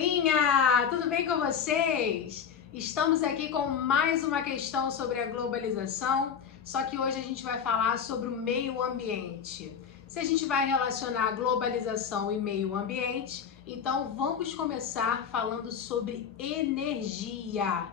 galerinha! Tudo bem com vocês? Estamos aqui com mais uma questão sobre a globalização, só que hoje a gente vai falar sobre o meio ambiente. Se a gente vai relacionar globalização e meio ambiente, então vamos começar falando sobre energia.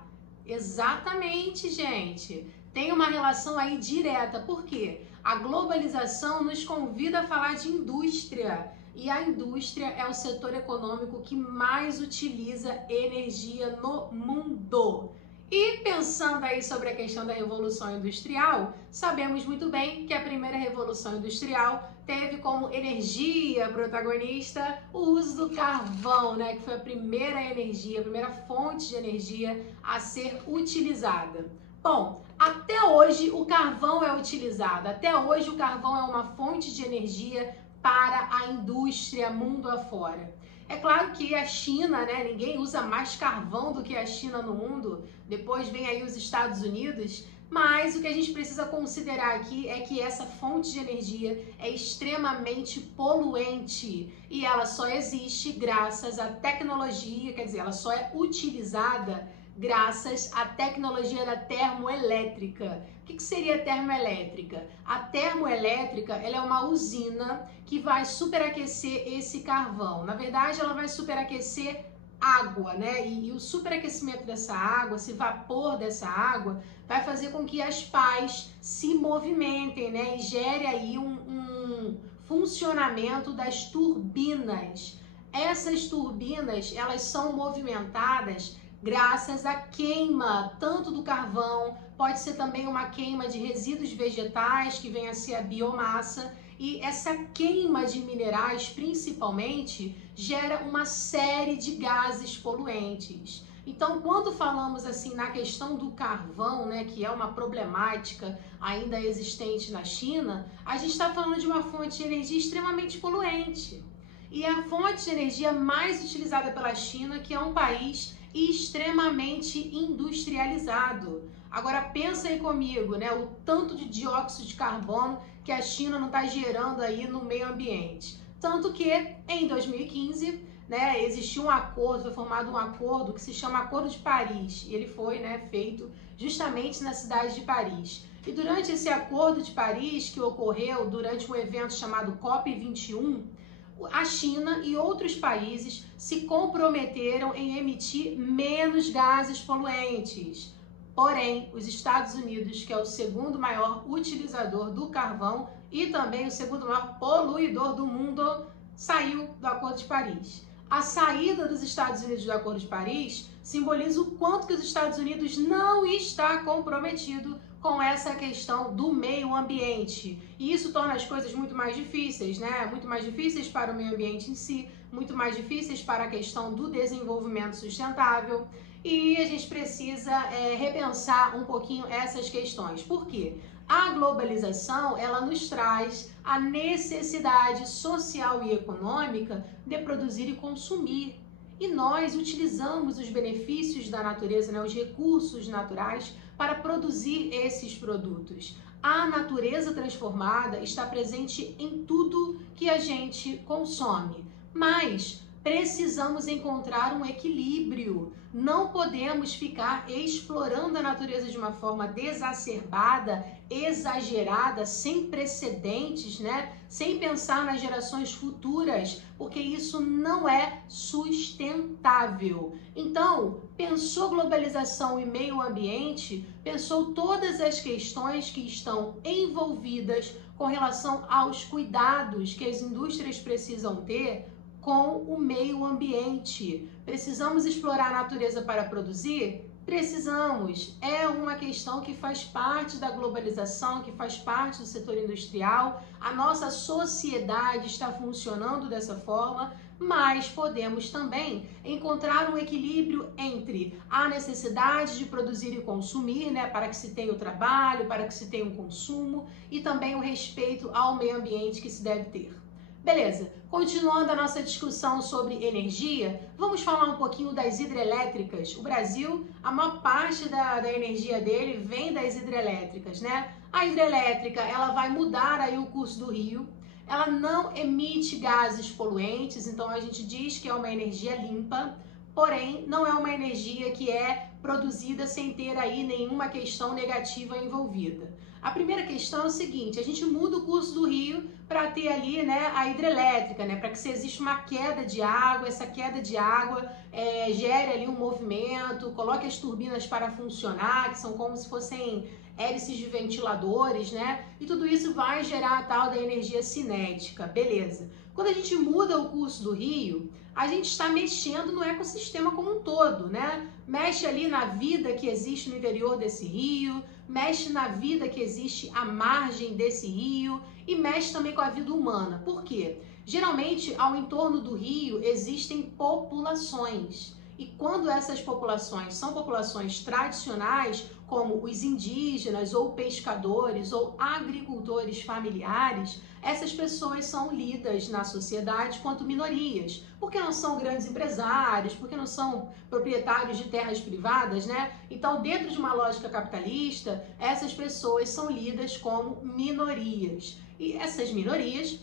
Exatamente, gente! Tem uma relação aí direta, por quê? A globalização nos convida a falar de indústria. E a indústria é o setor econômico que mais utiliza energia no mundo. E pensando aí sobre a questão da Revolução Industrial, sabemos muito bem que a primeira Revolução Industrial teve como energia protagonista o uso do carvão, né? Que foi a primeira energia, a primeira fonte de energia a ser utilizada. Bom, até hoje o carvão é utilizado, até hoje o carvão é uma fonte de energia para a indústria mundo afora. É claro que a China, né, ninguém usa mais carvão do que a China no mundo, depois vem aí os Estados Unidos, mas o que a gente precisa considerar aqui é que essa fonte de energia é extremamente poluente e ela só existe graças à tecnologia, quer dizer, ela só é utilizada graças à tecnologia da termoelétrica. O que seria a termoelétrica? A termoelétrica ela é uma usina que vai superaquecer esse carvão. Na verdade, ela vai superaquecer água, né? E o superaquecimento dessa água, esse vapor dessa água, vai fazer com que as pás se movimentem, né? E gere aí um funcionamento das turbinas. Essas turbinas, elas são movimentadas graças à queima tanto do carvão, pode ser também uma queima de resíduos vegetais, que vem a ser a biomassa, e essa queima de minerais, principalmente, gera uma série de gases poluentes. Então, quando falamos assim na questão do carvão, né, que é uma problemática ainda existente na China, a gente está falando de uma fonte de energia extremamente poluente. E a fonte de energia mais utilizada pela China, que é um país extremamente industrializado. Agora pensa aí comigo, né, o tanto de dióxido de carbono que a China não está gerando aí no meio ambiente. Tanto que em 2015, né, existiu um acordo, foi formado um acordo que se chama Acordo de Paris, e ele foi, né, feito justamente na cidade de Paris. E durante esse Acordo de Paris, que ocorreu durante um evento chamado COP21, a China e outros países se comprometeram em emitir menos gases poluentes. Porém, os Estados Unidos, que é o segundo maior utilizador do carvão e também o segundo maior poluidor do mundo, saiu do Acordo de Paris. A saída dos Estados Unidos do Acordo de Paris simboliza o quanto que os Estados Unidos não está comprometido com essa questão do meio ambiente. E isso torna as coisas muito mais difíceis, né? Muito mais difíceis para o meio ambiente em si, muito mais difíceis para a questão do desenvolvimento sustentável. E a gente precisa repensar um pouquinho essas questões. Por quê? A globalização, ela nos traz a necessidade social e econômica de produzir e consumir. E nós utilizamos os benefícios da natureza, né, os recursos naturais, para produzir esses produtos. A natureza transformada está presente em tudo que a gente consome, mas precisamos encontrar um equilíbrio. Não podemos ficar explorando a natureza de uma forma desacerbada, exagerada, sem precedentes, né? Sem pensar nas gerações futuras, porque isso não é sustentável. Então, pensou globalização e meio ambiente, pensou todas as questões que estão envolvidas com relação aos cuidados que as indústrias precisam ter com o meio ambiente. Precisamos explorar a natureza para produzir? Precisamos. É uma questão que faz parte da globalização, que faz parte do setor industrial. A nossa sociedade está funcionando dessa forma, mas podemos também encontrar um equilíbrio entre a necessidade de produzir e consumir, né, para que se tenha o trabalho, para que se tenha o consumo, e também o respeito ao meio ambiente que se deve ter. Beleza, continuando a nossa discussão sobre energia, vamos falar um pouquinho das hidrelétricas. O Brasil, a maior parte da energia dele vem das hidrelétricas, né? A hidrelétrica, ela vai mudar aí o curso do rio, ela não emite gases poluentes, então a gente diz que é uma energia limpa, porém não é uma energia que é produzida sem ter aí nenhuma questão negativa envolvida. A primeira questão é o seguinte: a gente muda o curso do rio para ter ali, né, a hidrelétrica, né, para que se exista uma queda de água, essa queda de água gere ali um movimento, coloque as turbinas para funcionar, que são como se fossem hélices de ventiladores, né, e tudo isso vai gerar a tal da energia cinética, beleza. Quando a gente muda o curso do rio, a gente está mexendo no ecossistema como um todo, né? Mexe ali na vida que existe no interior desse rio, mexe na vida que existe à margem desse rio e mexe também com a vida humana. Por quê? Geralmente, ao entorno do rio existem populações. E quando essas populações são populações tradicionais, como os indígenas ou pescadores ou agricultores familiares, essas pessoas são lidas na sociedade quanto minorias, porque não são grandes empresários, porque não são proprietários de terras privadas, né? Então, dentro de uma lógica capitalista, essas pessoas são lidas como minorias. E essas minorias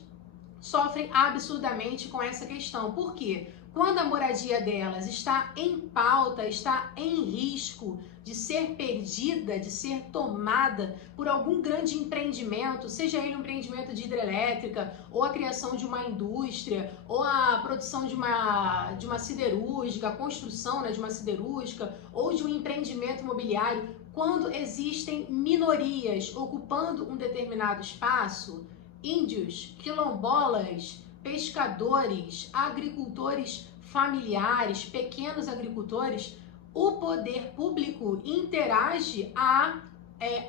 sofrem absurdamente com essa questão. Por quê? Quando a moradia delas está em pauta, está em risco de ser perdida, de ser tomada por algum grande empreendimento, seja ele um empreendimento de hidrelétrica, ou a criação de uma indústria, ou a produção de uma siderúrgica, a construção, né, de uma siderúrgica, ou de um empreendimento imobiliário, quando existem minorias ocupando um determinado espaço, índios, quilombolas, pescadores, agricultores familiares, pequenos agricultores, o poder público interage a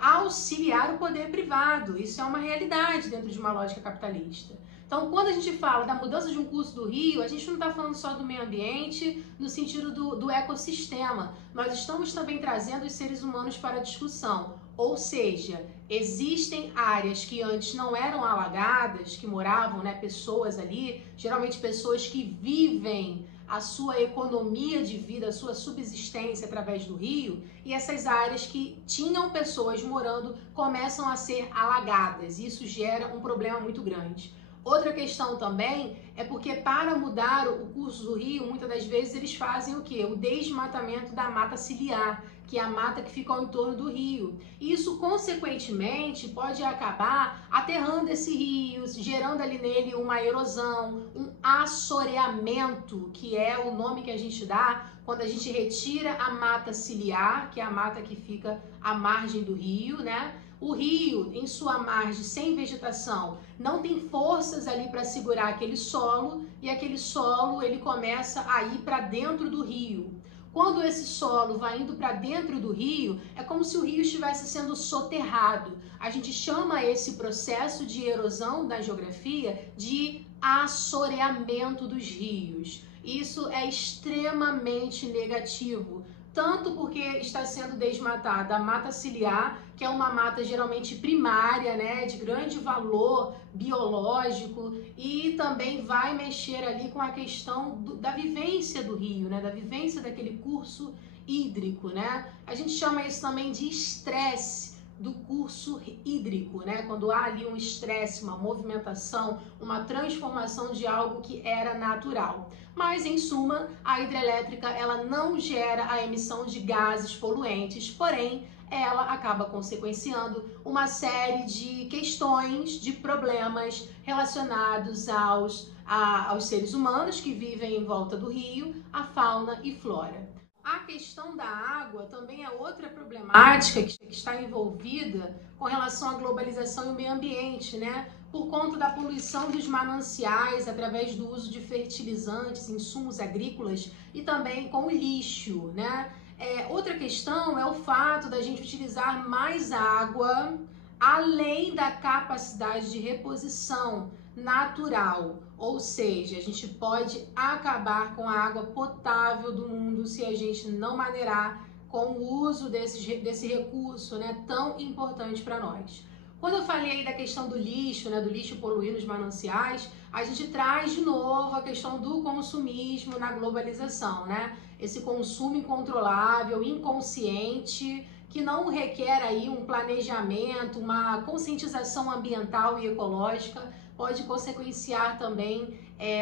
auxiliar o poder privado. Isso é uma realidade dentro de uma lógica capitalista. Então, quando a gente fala da mudança de um curso do rio, a gente não está falando só do meio ambiente no sentido do ecossistema. Nós estamos também trazendo os seres humanos para a discussão. Ou seja, existem áreas que antes não eram alagadas, que moravam, né, pessoas ali, geralmente pessoas que vivem a sua economia de vida, a sua subsistência através do rio, e essas áreas que tinham pessoas morando começam a ser alagadas. Isso gera um problema muito grande. Outra questão também é porque para mudar o curso do rio, muitas das vezes eles fazem o quê? O desmatamento da mata ciliar, que é a mata que fica ao entorno do rio. E isso, consequentemente, pode acabar aterrando esse rio, gerando ali nele uma erosão, um assoreamento, que é o nome que a gente dá quando a gente retira a mata ciliar, que é a mata que fica à margem do rio, né? O rio, em sua margem, sem vegetação, não tem forças ali para segurar aquele solo, e aquele solo ele começa a ir para dentro do rio. Quando esse solo vai indo para dentro do rio, é como se o rio estivesse sendo soterrado. A gente chama esse processo de erosão na geografia de assoreamento dos rios. Isso é extremamente negativo. Tanto porque está sendo desmatada a mata ciliar, que é uma mata geralmente primária, né, de grande valor biológico, e também vai mexer ali com a questão da vivência do rio, né, da vivência daquele curso hídrico, né? A gente chama isso também de estresse do curso hídrico, né? Quando há ali um estresse, uma movimentação, uma transformação de algo que era natural. Mas, em suma, a hidrelétrica ela não gera a emissão de gases poluentes, porém, ela acaba consequenciando uma série de questões, de problemas relacionados aos seres humanos que vivem em volta do rio, a fauna e flora. A questão da água também é outra problemática que está envolvida com relação à globalização e o meio ambiente, né? Por conta da poluição dos mananciais através do uso de fertilizantes, insumos agrícolas e também com o lixo, né? Outra questão é o fato da gente utilizar mais água além da capacidade de reposição natural, ou seja, a gente pode acabar com a água potável do mundo se a gente não maneirar com o uso desse recurso, né, tão importante para nós. Quando eu falei aí da questão do lixo, né, do lixo poluindo os mananciais, a gente traz de novo a questão do consumismo na globalização, né? Esse consumo incontrolável, inconsciente, que não requer aí um planejamento, uma conscientização ambiental e ecológica, pode consequenciar também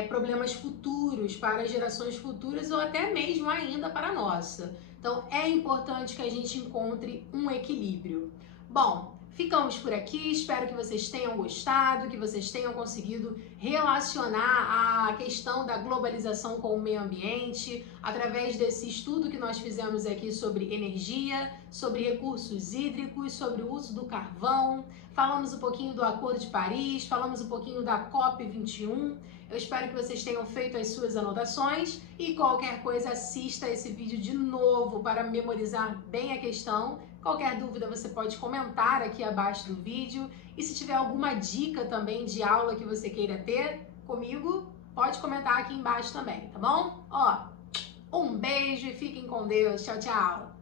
problemas futuros para gerações futuras ou até mesmo ainda para a nossa. Então é importante que a gente encontre um equilíbrio. Bom, ficamos por aqui, espero que vocês tenham gostado, que vocês tenham conseguido relacionar a questão da globalização com o meio ambiente, através desse estudo que nós fizemos aqui sobre energia, sobre recursos hídricos, sobre o uso do carvão, falamos um pouquinho do Acordo de Paris, falamos um pouquinho da COP21. Eu espero que vocês tenham feito as suas anotações e qualquer coisa assista esse vídeo de novo para memorizar bem a questão. Qualquer dúvida você pode comentar aqui abaixo do vídeo e se tiver alguma dica também de aula que você queira ter comigo, pode comentar aqui embaixo também, tá bom? Ó, um beijo e fiquem com Deus. Tchau, tchau!